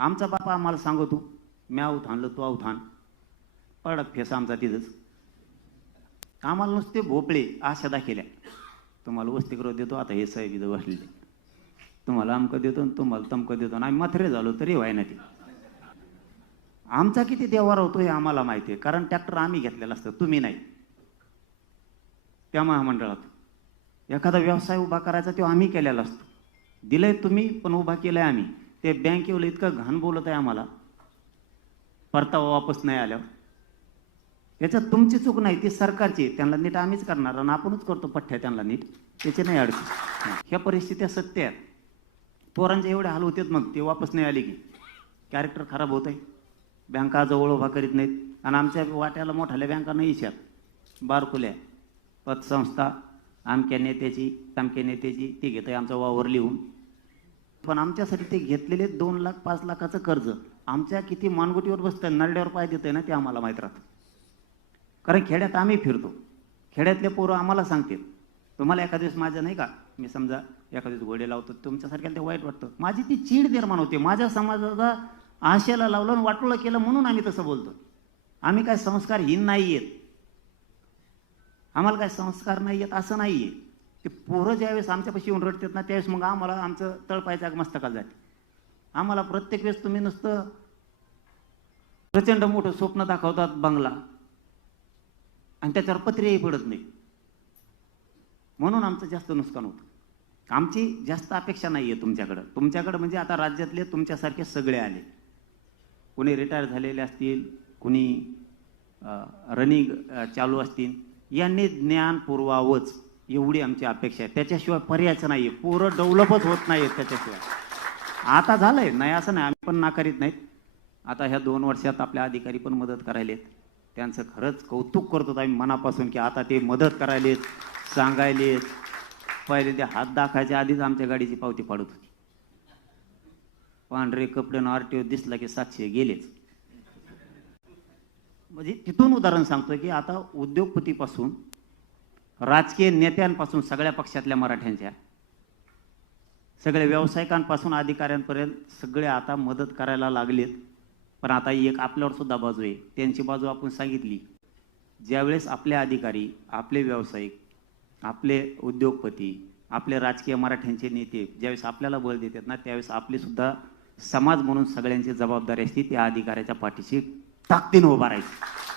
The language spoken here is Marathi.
आमचा बापा आम्हाला सांगतो मी आऊत आणलं तू आऊत आण, पडक फेसा आमचा तिथंच. आम्हाला नुसते भोपळे आशा दाखवल्या, तुम्हाला वसतिगृह देतो, आता हे साहेब इथं बसलेले, तुम्हाला अमकं देतो तुम्हाला तमकं देतो. आणि आम्ही म्हातारे झालो तरी व्हायना ते. आमचा किती देवार होतो हे आम्हाला माहिती आहे, कारण ट्रॅक्टर आम्ही घेतलेला असतं, तुम्ही नाही. त्या महामंडळात एखादा व्यवसाय उभा करायचा तो आम्ही केलेला असतो, दिलंय तुम्ही पण उभा केलाय आम्ही. ते बँकेवर इतकं घाण बोलत आहे आम्हाला, परतावा वापस नाही आल्यावर. याच्यात तुमची चूक नाही, ती सरकारची. त्यांना नीट आम्हीच करणार आणि आपणच करतो पठ्ठ्या त्यांना नीट, त्याचे नाही अडचण. ह्या परिस्थित्या सत्य आहेत. पोरांचे एवढे हाल होतात, मग ते वापस नाही आले की कॅरेक्टर खराब होत आहे. बँका जवळ उभा करीत नाहीत आणि आमच्या वाट्याला मोठ्याल्या बँका नाही इशात, बारकुल्या पतसंस्था आमक्या नेत्याची तमक्या नेत्याची, ते घेत आहे आमचा वावर लिहून. पण आमच्यासाठी ते घेतलेले 2 लाख 5 लाखाचं कर्ज आमच्या किती मानगुटीवर बसतं, नरड्यावर पाय देत आहे ना, ते आम्हाला माहीत राहतं. कारण खेड्यात आम्ही फिरतो, खेड्यातले पोरं आम्हाला सांगतात. तुम्हाला एखाद्या दिवस माझ्या नाही का, मी समजा एखाद्या दिवस घोडे लावतो, तुमच्यासारख्याला ते वाईट वाटतं, माझी ती चीड निर्माण होते. माझ्या समाजाचा आशेला लावलं आणि वाटोळं केलं म्हणून आम्ही तसं बोलतो. आम्ही काय संस्कारहीन नाही आहेत, आम्हाला काय संस्कार नाही आहेत असं नाही आहे. ते पोरं ज्यावेळेस आमच्यापाशी येऊन रडतात ना, त्यावेळेस मग आम्हाला आमचं तळपायचं मस्तकाला जाते. आम्हाला प्रत्येक वेळेस तुम्ही नुसतं प्रचंड मोठं स्वप्न दाखवतात बंगला, आणि त्याच्यावर पत्रेही पडत नाही, म्हणून आमचं जास्त नुकसान होतं. आमची जास्त अपेक्षा नाही आहे तुमच्याकडं म्हणजे आता राज्यातले तुमच्यासारखे सगळे आले, कुणी रिटायर झालेले असतील, कुणी रनिंग चालू असतील, यांनी ज्ञान पुरवावंच एवढी आमची अपेक्षा आहे. त्याच्याशिवाय पर्यायच नाही आहे. पोरं डेव्हलपच होत नाही आहेत त्याच्याशिवाय. आता झालंय नाही असं नाही, आम्ही पण नाकारीत नाहीत. आता ह्या 2 वर्षात आपल्या अधिकारी पण मदत करायलेत, त्यांचं खरंच कौतुक करतो आम्ही मनापासून, की आता ते मदत करायलेत, सांगायलेत. पहिले ते हात दाखायच्या आधीच आमच्या गाडीची पावती पाडत होती. पांढरे कपडे RTO दिसला की 700 गेलेच. म्हणजे तिथून उदाहरण सांगतोय की आता उद्योगपतीपासून, राजकीय नेत्यांपासून, सगळ्या पक्षातल्या मराठ्यांच्या, सगळ्या व्यावसायिकांपासून अधिकाऱ्यांपर्यंत सगळे आता मदत करायला लागलेत. पण आता एक आपल्यावर सुद्धा बाजू आहे, त्यांची बाजू आपण सांगितली. ज्यावेळेस आपले अधिकारी, आपले व्यावसायिक, आपले उद्योगपती, आपले राजकीय मराठ्यांचे नेते ज्यावेळेस आपल्याला बळ देतात ना, त्यावेळेस आपली सुद्धा समाज म्हणून सगळ्यांची जबाबदारी असते त्या अधिकाऱ्याच्या पाठीशी ताकदीनं उभा राहायची.